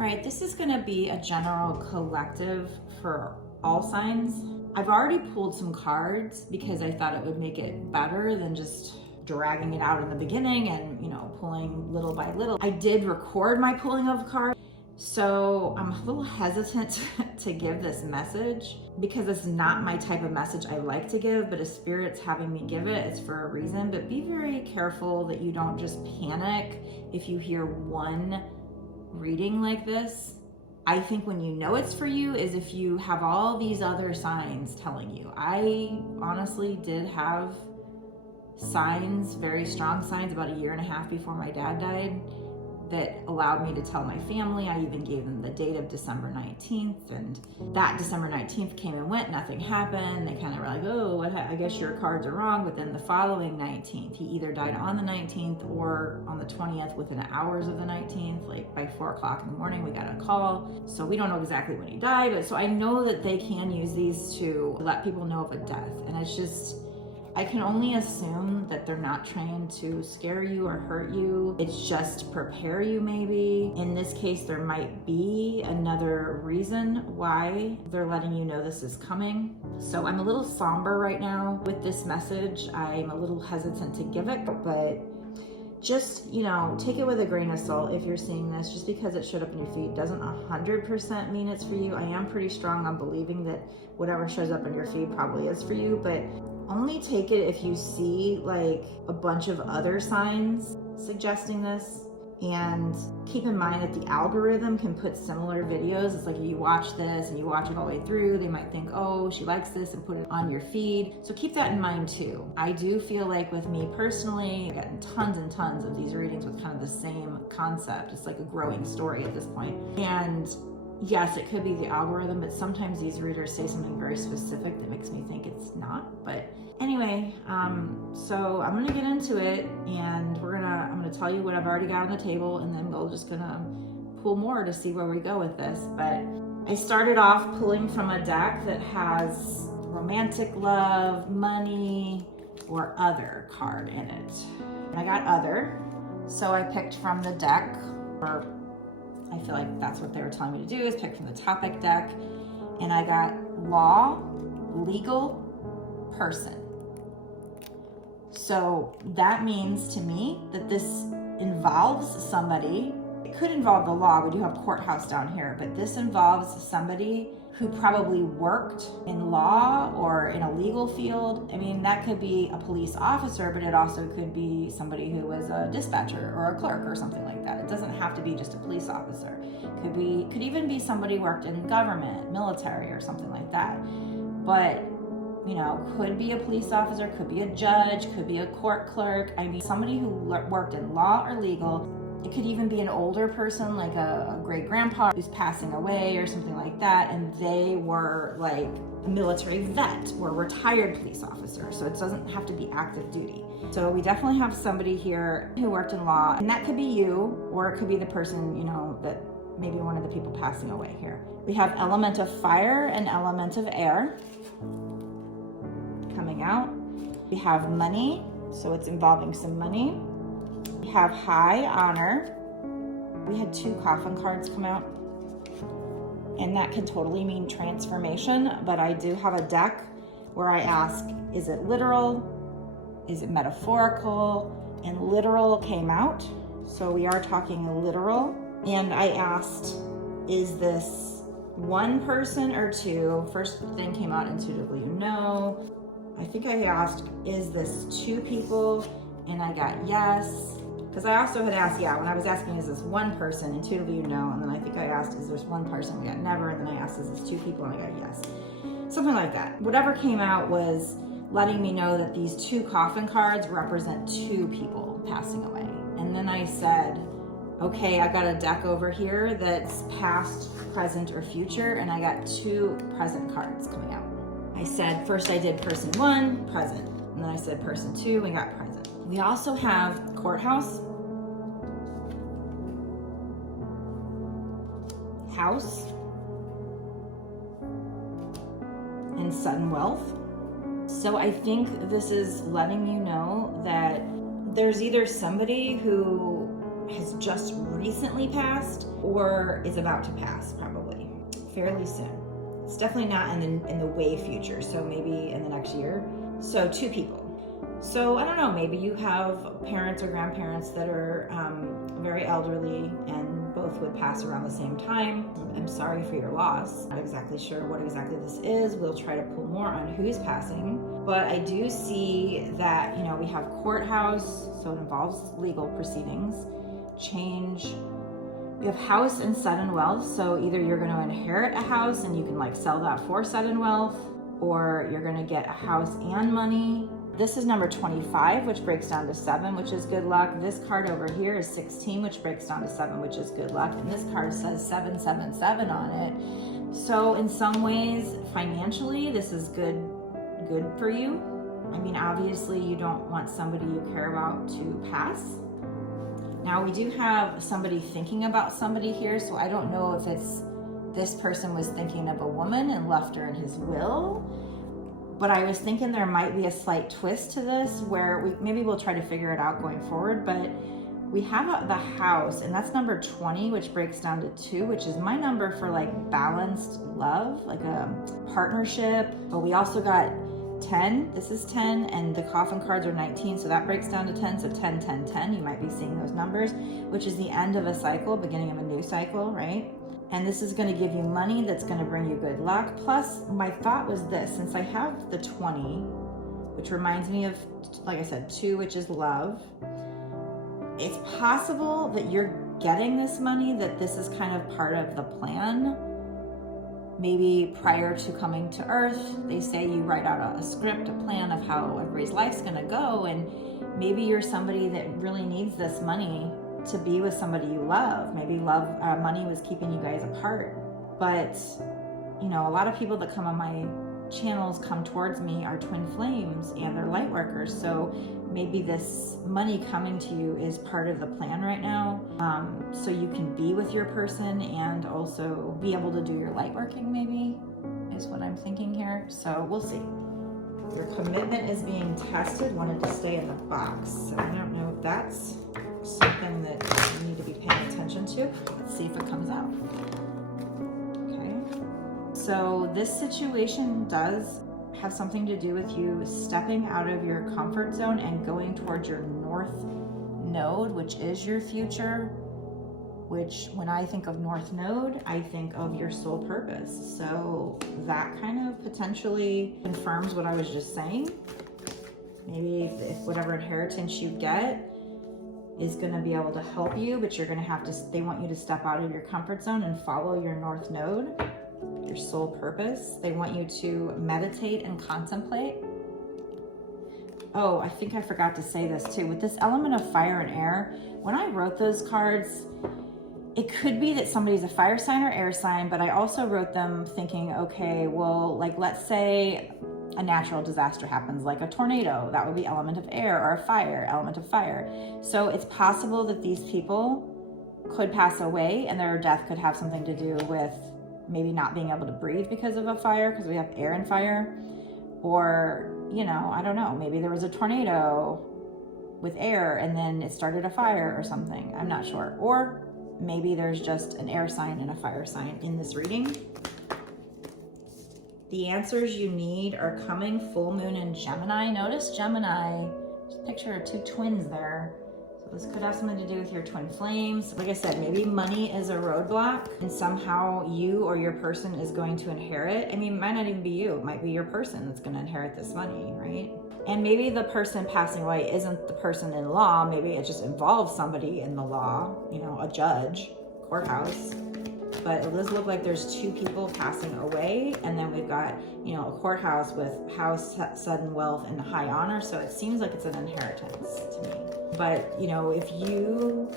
All right, this is gonna be a general collective for all signs. I've already pulled some cards because I thought it would make it better than just dragging it out in the beginning and, pulling little by little. I did record my pulling of cards, so I'm a little hesitant to give this message because it's not my type of message I like to give, but if Spirit's having me give it, it's for a reason. But be very careful that you don't just panic if you hear one reading like this. I think when you know it's for you is if you have all these other signs telling you. I honestly did have signs, very strong signs, about 1.5 years before my dad died that allowed me to tell my family. I even gave them the date of December 19th, and that December 19th came and went, nothing happened. They kind of were like, oh, I guess your cards are wrong. But then the following 19th, he either died on the 19th or on the 20th, within hours of the 19th, like by 4 o'clock in the morning, we got a call. So we don't know exactly when he died, but so I know that they can use these to let people know of a death. And it's just, I can only assume that they're not trying to scare you or hurt you. It's just to prepare you maybe. In this case, there might be another reason why they're letting you know this is coming. So I'm a little somber right now with this message. I'm a little hesitant to give it, but just, take it with a grain of salt if you're seeing this. Just because it showed up in your feed doesn't 100% mean it's for you. I am pretty strong on believing that whatever shows up in your feed probably is for you, but only take it if you see like a bunch of other signs suggesting this. And keep in mind that the algorithm can put similar videos. It's like if you watch this and you watch it all the way through, they might think, oh, she likes this, and put it on your feed. So keep that in mind too. I do feel like with me personally, I've gotten tons and tons of these readings with kind of the same concept. It's like a growing story at this point. And yes, it could be the algorithm, but sometimes these readers say something very specific that makes me think it's not. But anyway, so I'm gonna get into it, and I'm gonna tell you what I've already got on the table, and then we're just gonna pull more to see where we go with this. But I started off pulling from a deck that has romantic love, money, or other card in it. I got other, so I picked from the deck, or I feel like that's what they were telling me to do, is pick from the topic deck. And I got law, legal, person. So that means to me that this involves somebody. It could involve the law. We do have courthouse down here, but this involves somebody who probably worked in law or in a legal field. I mean, that could be a police officer, but it also could be somebody who was a dispatcher or a clerk or something like that. It doesn't have to be just a police officer. Could even be somebody who worked in government, military, or something like that. But, could be a police officer, could be a judge, could be a court clerk. I mean, somebody who worked in law or legal. It could even be an older person, like a great grandpa who's passing away or something like that, and they were like a military vet or retired police officer. So it doesn't have to be active duty. So we definitely have somebody here who worked in law, and that could be you, or it could be the person, that maybe one of the people passing away here. We have element of fire and element of air coming out. We have money, so it's involving some money. We have high honor. We had 2 coffin cards come out, and that can totally mean transformation, but I do have a deck where I ask, is it literal? Is it metaphorical? And literal came out, so we are talking literal. And I asked, is this one person or 2? First thing came out, intuitively you know. I think I asked, is this 2 people? And I got yes. Because I also had asked, when I was asking, is this one person? Intuitively, you know. And then I think I asked, is this one person? We got never. And then I asked, is this 2 people? And I got yes. Something like that. Whatever came out was letting me know that these 2 coffin cards represent 2 people passing away. And then I said, okay, I got a deck over here that's past, present, or future. And I got 2 present cards coming out. I said, first I did person 1, present. And then I said person 2, we got present. We also have courthouse, house, and sudden wealth. So I think this is letting you know that there's either somebody who has just recently passed or is about to pass, probably fairly soon. It's definitely not in the way future, so maybe in the next year. So 2 people. So I don't know, maybe you have parents or grandparents that are very elderly and both would pass around the same time. I'm sorry for your loss. Not exactly sure what exactly this is. We'll try to pull more on who's passing. But I do see that, you know, we have courthouse, so it involves legal proceedings, change. We have house and sudden wealth. So either you're going to inherit a house and you can like sell that for sudden wealth, or you're going to get a house and money. This is number 25, which breaks down to 7, which is good luck. This card over here is 16, which breaks down to 7, which is good luck. And this card says 777 on it. So in some ways, financially, this is good for you. I mean, obviously you don't want somebody you care about to pass. Now we do have somebody thinking about somebody here, so I don't know if it's this person was thinking of a woman and left her in his will. But I was thinking there might be a slight twist to this where maybe we'll try to figure it out going forward. But we have the house, and that's number 20, which breaks down to 2, which is my number for like balanced love, like a partnership. But we also got 10. This is 10, and the coffin cards are 19, so that breaks down to 10. So 10, 10, 10. You might be seeing those numbers, which is the end of a cycle, beginning of a new cycle, right? And this is going to give you money that's going to bring you good luck. Plus, my thought was this, since I have the 20, which reminds me of, like I said, 2, which is love. It's possible that you're getting this money, that this is kind of part of the plan. Maybe prior to coming to Earth, they say you write out a script, a plan of how everybody's life's going to go. And maybe you're somebody that really needs this money to be with somebody you love. Maybe money was keeping you guys apart. But, you know, a lot of people that come on my channels come towards me are twin flames and they're light workers. So maybe this money coming to you is part of the plan right now. So you can be with your person and also be able to do your light working, maybe, is what I'm thinking here. So we'll see. Your commitment is being tested. Wanted to stay in the box. So I don't know if that's something that you need to be paying attention to. Let's see if it comes out. Okay. So this situation does have something to do with you stepping out of your comfort zone and going towards your north node, which is your future, which when I think of north node, I think of your soul purpose. So that kind of potentially confirms what I was just saying. Maybe if whatever inheritance you get is going to be able to help you, but you're going to have to, they want you to step out of your comfort zone and follow your north node, your soul purpose. They want you to meditate and contemplate. Oh, I think I forgot to say this too. With this element of fire and air, when I wrote those cards, it could be that somebody's a fire sign or air sign, but I also wrote them thinking, okay, well, like let's say a natural disaster happens, like a tornado, that would be element of air, or a fire, element of fire. So it's possible that these people could pass away and their death could have something to do with maybe not being able to breathe because of a fire, because we have air and fire. Or, you know, I don't know, maybe there was a tornado with air and then it started a fire or something. I'm not sure. Or maybe there's just an air sign and a fire sign in this reading. The answers you need are coming full moon in Gemini. Notice Gemini, just picture 2 twins there. So this could have something to do with your twin flames. Like I said, maybe money is a roadblock and somehow you or your person is going to inherit. I mean, it might not even be you. It might be your person that's going to inherit this money, right? And maybe the person passing away isn't the person in law. Maybe it just involves somebody in the law, you know, a judge, courthouse. But it does look like there's 2 people passing away, and then we've got, you know, a courthouse with house, sudden wealth, and high honor. So it seems like it's an inheritance to me. But, you know, if you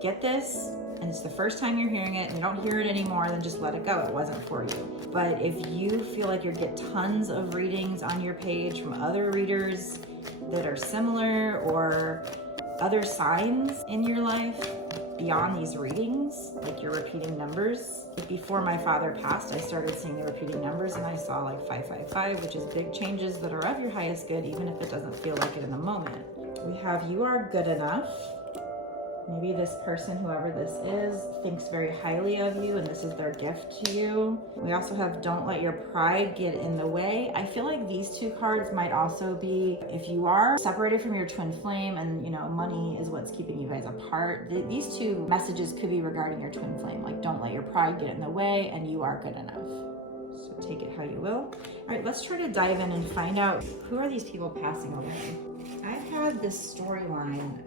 get this and it's the first time you're hearing it and you don't hear it anymore, then just let it go. It wasn't for you. But if you feel like you get tons of readings on your page from other readers that are similar, or other signs in your life beyond these readings, like you're repeating numbers. Before my father passed, I started seeing the repeating numbers and I saw like 555, which is big changes that are of your highest good, even if it doesn't feel like it in the moment. We have you are good enough. Maybe this person, whoever this is, thinks very highly of you and this is their gift to you. We also have don't let your pride get in the way. I feel like these two cards might also be if you are separated from your twin flame and, you know, money is what's keeping you guys apart. These two messages could be regarding your twin flame, like don't let your pride get in the way and you are good enough. So take it how you will. All right, let's try to dive in and find out who are these people passing away. I've had this storyline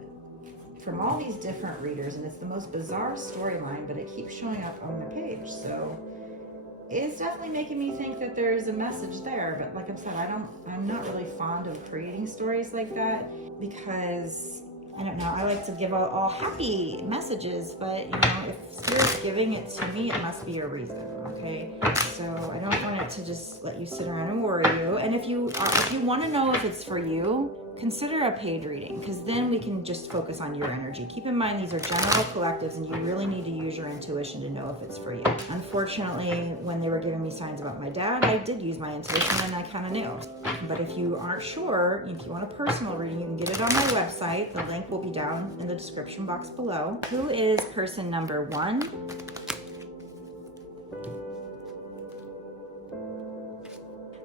from all these different readers, and it's the most bizarre storyline, but it keeps showing up on the page. So it's definitely making me think that there's a message there. But like I said, I'm not really fond of creating stories like that because I don't know, I like to give all happy messages, but you know, if Spirit's giving it to me, it must be a reason, okay? So I don't want it to just let you sit around and worry you. And if you want to know if it's for you, consider a paid reading, because then we can just focus on your energy. Keep in mind, these are general collectives and you really need to use your intuition to know if it's for you. Unfortunately, when they were giving me signs about my dad, I did use my intuition and I kind of knew. But if you aren't sure, if you want a personal reading, you can get it on my website. The link will be down in the description box below. Who is person number 1?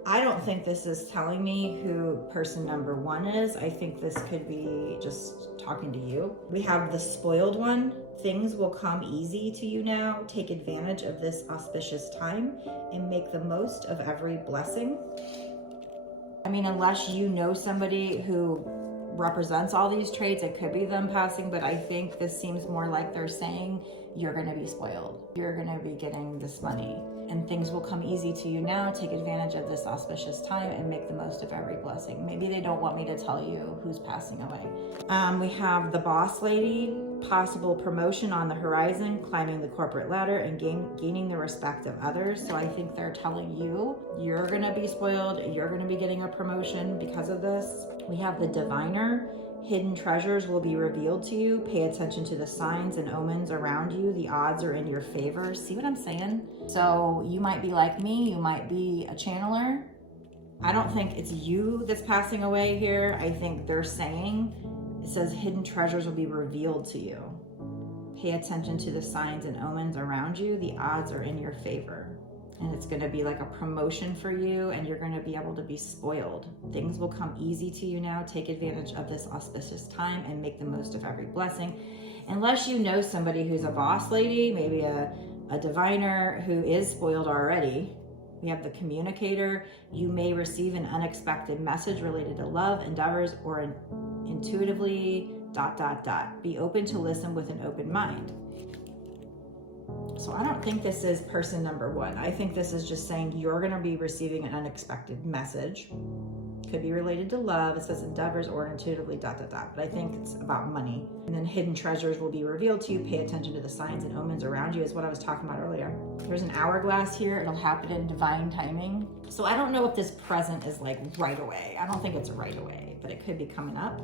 I don't think this is telling me who person number 1 is. I think this could be just talking to you. We have the spoiled one. Things will come easy to you now. Take advantage of this auspicious time and make the most of every blessing. I mean, unless you know somebody who represents all these traits, it could be them passing, but I think this seems more like they're saying you're going to be spoiled. You're going to be getting this money and things will come easy to you now. Take advantage of this auspicious time and make the most of every blessing. Maybe they don't want me to tell you who's passing away. We have the boss lady, possible promotion on the horizon, climbing the corporate ladder and gaining the respect of others. So I think they're telling you, you're going to be spoiled. You're going to be getting a promotion because of this. We have the diviner. Hidden treasures will be revealed to you. Pay attention to the signs and omens around you. The odds are in your favor. See what I'm saying? So you might be like me. You might be a channeler. I don't think it's you that's passing away here. I think they're saying, it says hidden treasures will be revealed to you. Pay attention to the signs and omens around you. The odds are in your favor. And it's going to be like a promotion for you and you're going to be able to be spoiled. Things will come easy to you now. Take advantage of this auspicious time and make the most of every blessing. Unless you know somebody who's a boss lady, maybe a diviner who is spoiled already. We have the communicator. You may receive an unexpected message related to love, endeavors, or intuitively ... Be open to listen with an open mind. So I don't think this is person number 1. I think this is just saying you're going to be receiving an unexpected message. Could be related to love. It says endeavors or intuitively ... But I think it's about money. And then hidden treasures will be revealed to you. Pay attention to the signs and omens around you is what I was talking about earlier. There's an hourglass here. It'll happen in divine timing. So I don't know if this present is like right away. I don't think it's right away, but it could be coming up.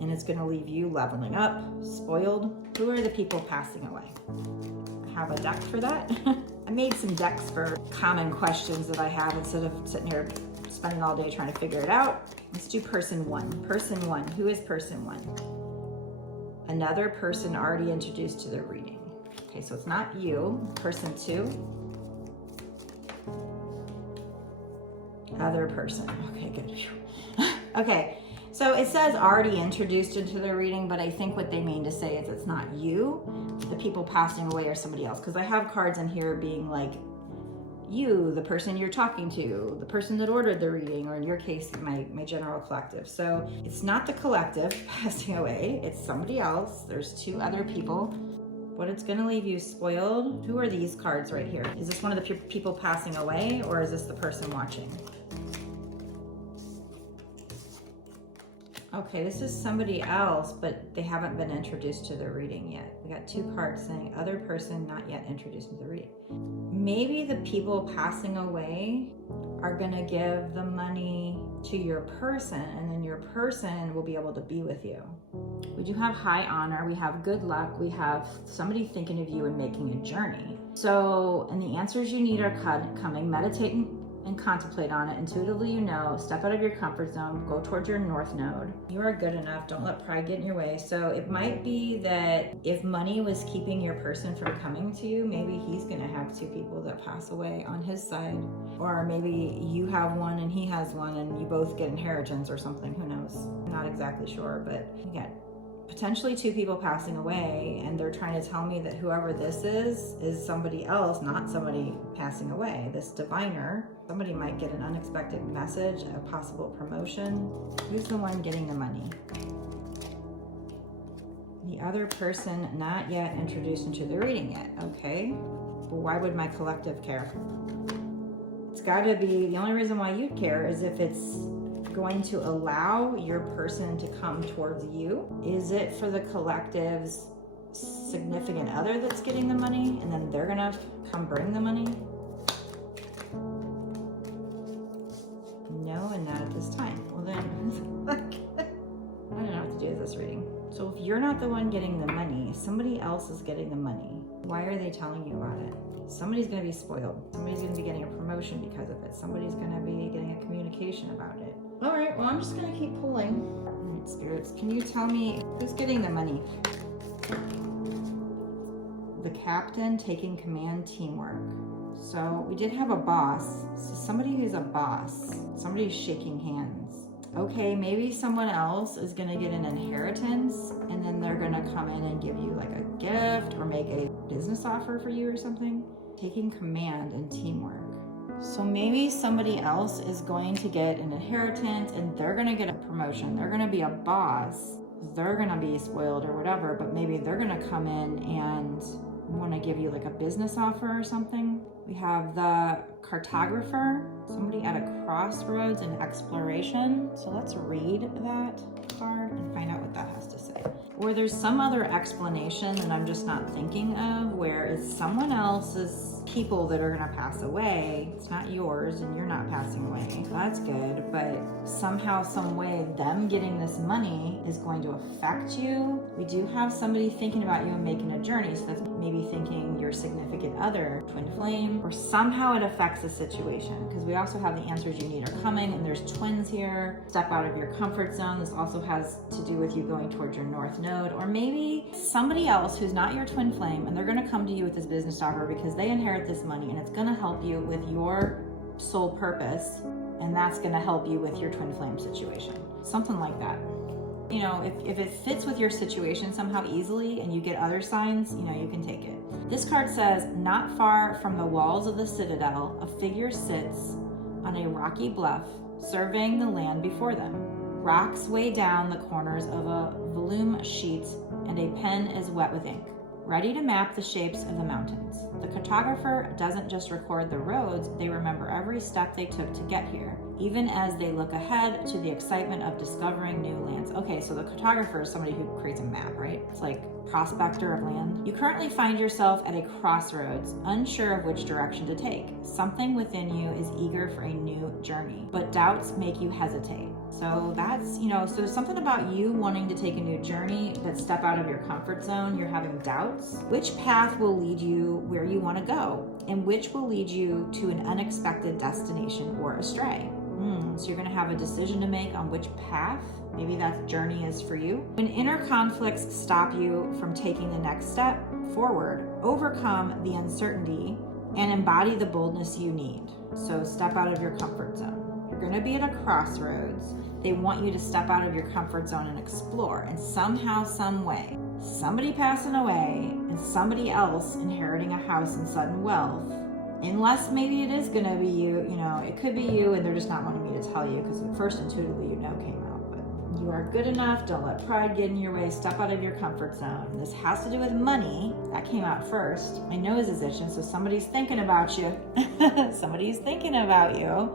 And it's going to leave you leveling up, spoiled. Who are the people passing away? Have a deck for that. I made some decks for common questions that I have instead of sitting here spending all day trying to figure it out. Let's do person 1. Person 1. Who is person 1? Another person already introduced to the reading. Okay, so it's not you. Person 2. Other person. Okay, good. Okay. So it says already introduced into the reading, but I think what they mean to say is it's not you. The people passing away are somebody else. Because I have cards in here being like you, the person you're talking to, the person that ordered the reading, or in your case, my general collective. So it's not the collective passing away. It's somebody else. There's 2 other people. But it's going to leave you spoiled. Who are these cards right here? Is this one of the people passing away, or is this the person watching? Okay, this is somebody else, but they haven't been introduced to the reading yet. We got 2 cards saying other person not yet introduced to the reading. Maybe the people passing away are gonna give the money to your person, and then your person will be able to be with you. We do have high honor, we have good luck, we have somebody thinking of you and making a journey. So, and the answers you need are coming. Meditate and contemplate on it. Intuitively, you know, step out of your comfort zone, go towards your north node. You are good enough. Don't let pride get in your way. So it might be that if money was keeping your person from coming to you, maybe he's gonna have 2 people that pass away on his side. Or maybe you have one and he has one and you both get inheritance or something, who knows? I'm not exactly sure, but again, potentially 2 people passing away, and they're trying to tell me that whoever this is somebody else, not somebody passing away. This diviner, somebody might get an unexpected message, a possible promotion. Who's the one getting the money? The other person not yet introduced into the reading yet. Okay, well, why would my collective care? It's got to be, the only reason why you'd care is if it's going to allow your person to come towards you. Is it for the collective's significant other that's getting the money and then they're gonna come bring the money? No, and not at this time. Well then, I don't know what to do with this reading. So if you're not the one getting the money, somebody else is getting the money. Why are they telling you about it? Somebody's gonna be spoiled. Somebody's gonna be getting a promotion because of it. Somebody's gonna be getting a communication about it. All right, well, I'm just gonna keep pulling. All right, spirits, can you tell me who's getting the money? The captain, taking command, teamwork. So we did have a boss. So somebody who's a boss, somebody's shaking hands. Okay, maybe someone else is gonna get an inheritance and then they're gonna come in and give you like a gift or make a business offer for you or something. Taking command and teamwork. So maybe somebody else is going to get an inheritance and they're gonna get a promotion. They're gonna be a boss. They're gonna be spoiled or whatever, but maybe they're gonna come in and wanna give you like a business offer or something. We have the cartographer, somebody at a crossroads and exploration. So let's read that card and find out what that has to say. Or there's some other explanation that I'm just not thinking of where it's someone else's people that are gonna pass away. It's not yours and you're not passing away. That's good, but somehow, some way, them getting this money is going to affect you. We do have somebody thinking about you and making a journey, so that's maybe thinking your significant other, twin flame, or somehow it affects the situation, because we also have the answers you need are coming, and there's twins here. Step out of your comfort zone. This also has to do with you going towards your north node, or maybe somebody else who's not your twin flame, and they're gonna come to you with this business offer because they inherit this money and it's gonna help you with your soul purpose, and that's gonna help you with your twin flame situation. Something like that. You know, if it fits with your situation somehow easily and you get other signs, you know, you can take it. This card says, not far from the walls of the citadel, a figure sits on a rocky bluff, surveying the land before them. Rocks weigh down the corners of a volume sheet, and a pen is wet with ink, ready to map the shapes of the mountains. The cartographer doesn't just record the roads, they remember every step they took to get here, even as they look ahead to the excitement of discovering new lands. Okay, so the cartographer is somebody who creates a map, right? It's like prospector of land. You currently find yourself at a crossroads, unsure of which direction to take. Something within you is eager for a new journey, but doubts make you hesitate. So that's, you know, so there's something about you wanting to take a new journey, but step out of your comfort zone. You're having doubts. Which path will lead you where you want to go, and which will lead you to an unexpected destination or astray? So you're going to have a decision to make on which path. Maybe that journey is for you. When inner conflicts stop you from taking the next step forward, overcome the uncertainty and embody the boldness you need. So step out of your comfort zone. You're going to be at a crossroads. They want you to step out of your comfort zone and explore. And somehow, some way, somebody passing away and somebody else inheriting a house and sudden wealth. Unless maybe it is going to be you, you know, it could be you and they're just not wanting me to tell you because at first intuitively you know came out. But you are good enough. Don't let pride get in your way. Step out of your comfort zone. This has to do with money. That came out first. My nose is itching, so somebody's thinking about you. Somebody's thinking about you.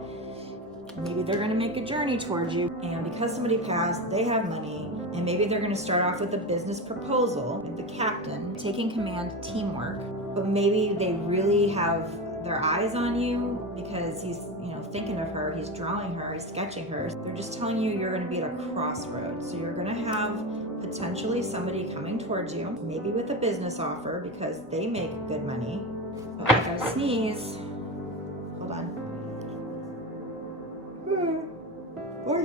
Maybe they're going to make a journey towards you. And because somebody passed, they have money. And maybe they're going to start off with a business proposal with the captain, taking command, teamwork. But maybe they really have their eyes on you because he's, you know, thinking of her, he's drawing her, he's sketching her. They're just telling you you're going to be at a crossroads. So you're going to have potentially somebody coming towards you, maybe with a business offer because they make good money. Oh, I gotta sneeze. Hold on.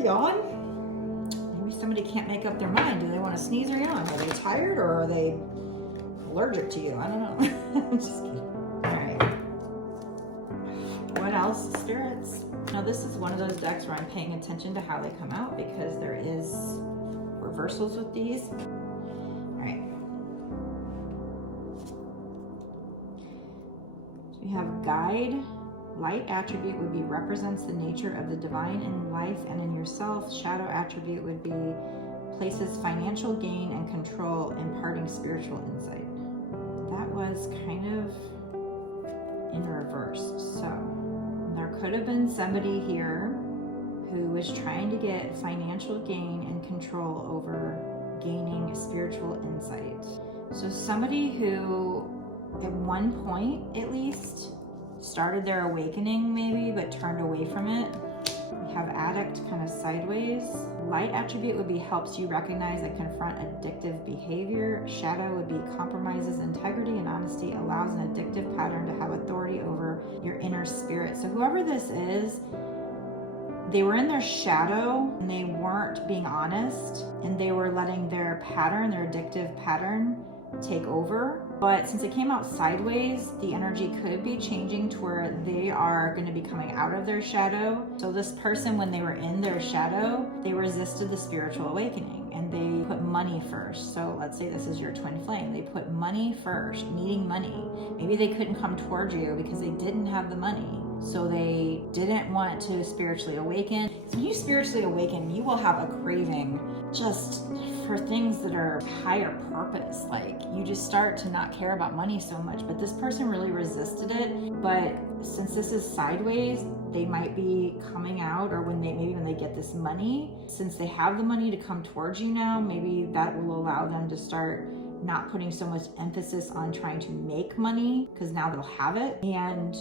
yawn? Maybe somebody can't make up their mind. Do they want to sneeze or yawn? Are they tired or are they allergic to you? I don't know. I'm just kidding. All right. What else, spirits? Now this is one of those decks where I'm paying attention to how they come out because there is reversals with these. All right. So we have guide. Light attribute would be represents the nature of the divine in life and in yourself. Shadow attribute would be places financial gain and control, imparting spiritual insight. That was kind of in reverse. So there could have been somebody here who was trying to get financial gain and control over gaining spiritual insight. So somebody who at one point at least started their awakening maybe, but turned away from it. We have addict kind of sideways. Light attribute would be helps you recognize and confront addictive behavior. Shadow would be compromises integrity and honesty, allows an addictive pattern to have authority over your inner spirit. So whoever this is, they were in their shadow and they weren't being honest and they were letting their pattern, their addictive pattern, take over. But since it came out sideways, the energy could be changing to where they are going to be coming out of their shadow. So this person, when they were in their shadow, they resisted the spiritual awakening and they put money first. So let's say this is your twin flame. They put money first, needing money. Maybe they couldn't come toward you because they didn't have the money. So they didn't want to spiritually awaken. So when you spiritually awaken, you will have a craving just for things that are higher purpose. Like you just start to not care about money so much. But this person really resisted it. But since this is sideways, they might be coming out, or maybe when they get this money, since they have the money to come towards you now, maybe that will allow them to start not putting so much emphasis on trying to make money because now they'll have it. And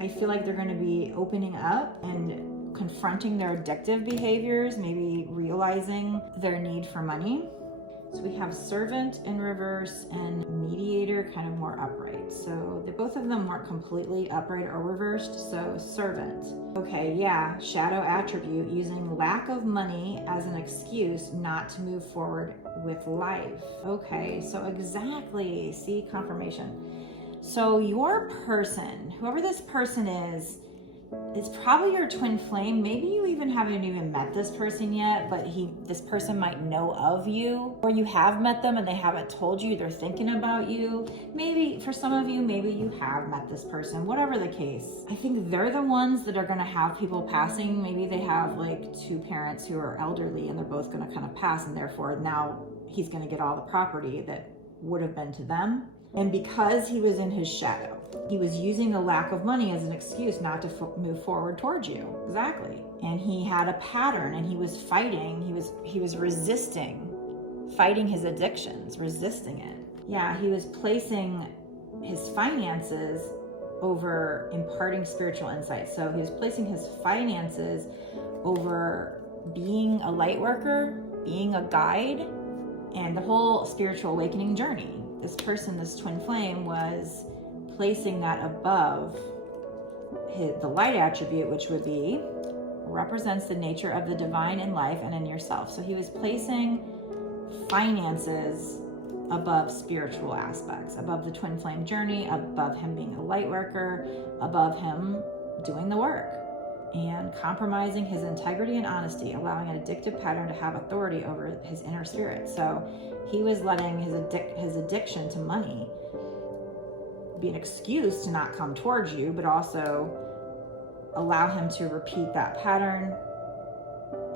I feel like they're going to be opening up and confronting their addictive behaviors, maybe realizing their need for money. So we have servant in reverse and mediator kind of more upright. So both of them weren't completely upright or reversed. So servant. Okay, yeah, shadow attribute, using lack of money as an excuse not to move forward with life. Okay, so exactly, see, confirmation. So your person, whoever this person is, it's probably your twin flame. Maybe you even haven't even met this person yet, but this person might know of you, or you have met them and they haven't told you, they're thinking about you. Maybe for some of you, maybe you have met this person, whatever the case. I think they're the ones that are gonna have people passing. Maybe they have like two parents who are elderly and they're both gonna kind of pass, and therefore now he's gonna get all the property that would have been to them. And because he was in his shadow, he was using the lack of money as an excuse not to move forward towards you. Exactly. And he had a pattern and he was fighting. He was resisting, fighting his addictions, resisting it. Yeah, he was placing his finances over imparting spiritual insight. So he was placing his finances over being a light worker, being a guide, and the whole spiritual awakening journey. This person, this twin flame, was placing that above the light attribute, which would be represents the nature of the divine in life and in yourself. So he was placing finances above spiritual aspects, above the twin flame journey, above him being a light worker, above him doing the work, and compromising his integrity and honesty, allowing an addictive pattern to have authority over his inner spirit. So he was letting his addiction to money be an excuse to not come towards you, but also allow him to repeat that pattern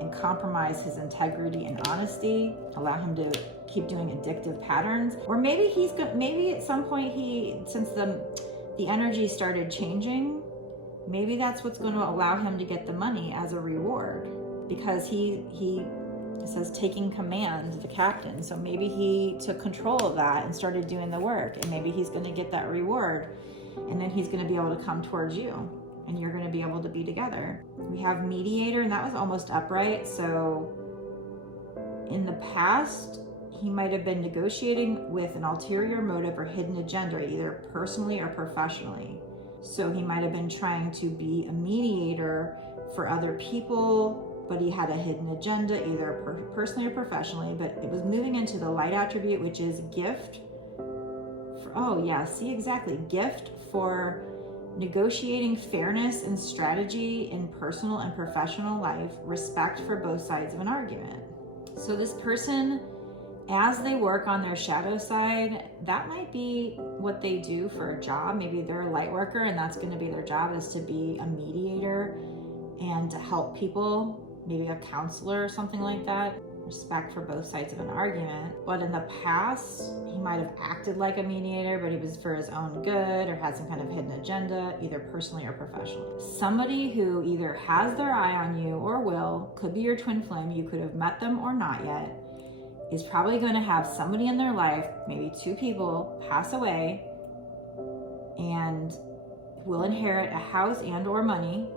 and compromise his integrity and honesty, allow him to keep doing addictive patterns. Or maybe maybe at some point since the energy started changing, maybe that's what's going to allow him to get the money as a reward, because he says taking command, the captain. So maybe he took control of that and started doing the work, and maybe he's going to get that reward, and then he's going to be able to come towards you and you're going to be able to be together. We have mediator, and that was almost upright. So in the past, he might have been negotiating with an ulterior motive or hidden agenda, either personally or professionally. So he might have been trying to be a mediator for other people but he had a hidden agenda, either personally or professionally, but it was moving into the light attribute, which is gift. Oh yeah, see, exactly. Gift for negotiating fairness and strategy in personal and professional life, respect for both sides of an argument. So this person, as they work on their shadow side, that might be what they do for a job. Maybe they're a light worker and that's going to be their job, is to be a mediator and to help people, maybe a counselor or something like that. Respect for both sides of an argument. But in the past, he might have acted like a mediator, but he was for his own good or had some kind of hidden agenda, either personally or professionally. Somebody who either has their eye on you or will, could be your twin flame, you could have met them or not yet, is probably going to have somebody in their life, maybe two people, pass away and will inherit a house and or money.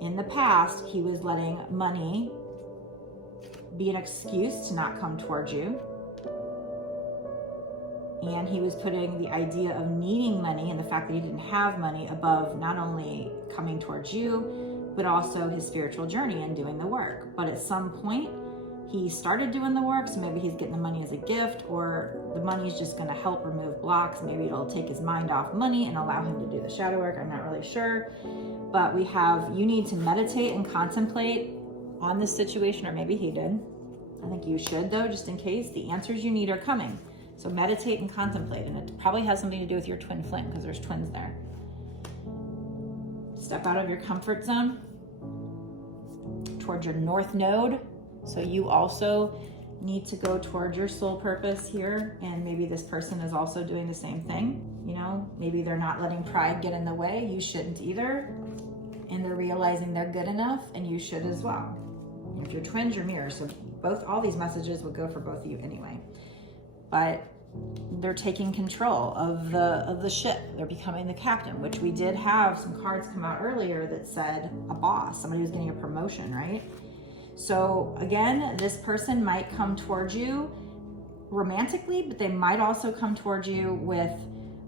In the past, he was letting money be an excuse to not come towards you. And he was putting the idea of needing money and the fact that he didn't have money above not only coming towards you, but also his spiritual journey and doing the work. But at some point, he started doing the work, so maybe he's getting the money as a gift, or the money is just going to help remove blocks. Maybe it'll take his mind off money and allow him to do the shadow work. I'm not really sure. But we have, you need to meditate and contemplate on this situation, or maybe he did. I think you should, though, just in case. The answers you need are coming. So meditate and contemplate, and it probably has something to do with your twin flame because there's twins there. Step out of your comfort zone towards your north node. So you also need to go towards your soul purpose here, and maybe this person is also doing the same thing. You know, maybe they're not letting pride get in the way. You shouldn't either. And they're realizing they're good enough, and you should as well. And if you're twins, you're mirrors. So all these messages would go for both of you anyway. But they're taking control of the ship. They're becoming the captain, which we did have some cards come out earlier that said a boss, somebody who's getting a promotion, right? So again, this person might come towards you romantically, but they might also come towards you with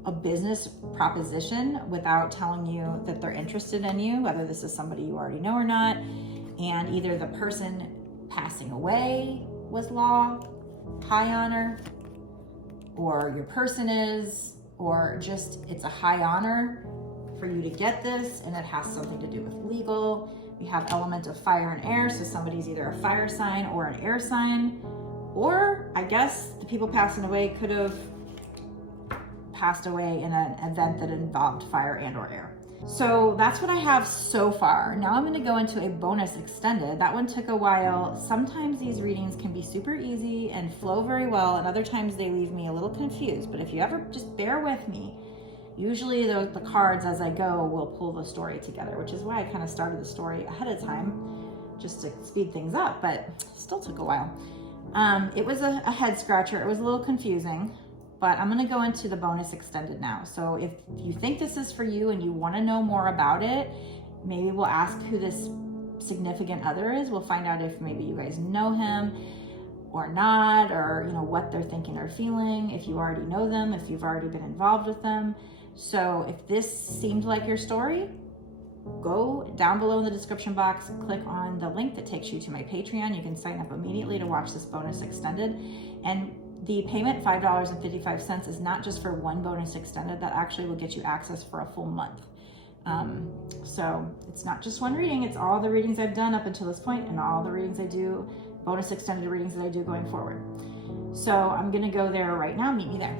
a business proposition without telling you that they're interested in you, whether this is somebody you already know or not. And either the person passing away was law, high honor, or your person is, or just it's a high honor for you to get this, and it has something to do with legal. We have element of fire and air, so somebody's either a fire sign or an air sign, or I guess the people passing away could have passed away in an event that involved fire and or air. So that's what I have so far. Now I'm going to go into a bonus extended. That one took a while. Sometimes these readings can be super easy and flow very well, and other times they leave me a little confused. But if you ever just bear with me, usually the cards as I go will pull the story together, which is why I kind of started the story ahead of time just to speed things up, but still took a while. It was a head scratcher. It was a little confusing. But I'm going to go into the bonus extended now. So if you think this is for you and you want to know more about it, maybe we'll ask who this significant other is. We'll find out if maybe you guys know him or not, or you know what they're thinking or feeling, if you already know them, if you've already been involved with them. So if this seemed like your story, go down below in the description box, click on the link that takes you to my Patreon. You can sign up immediately to watch this bonus extended. And the payment, $5.55, is not just for one bonus extended. That actually will get you access for a full month. So it's not just one reading, it's all the readings I've done up until this point and all the readings I do, bonus extended readings that I do going forward. So I'm gonna go there right now, meet me there.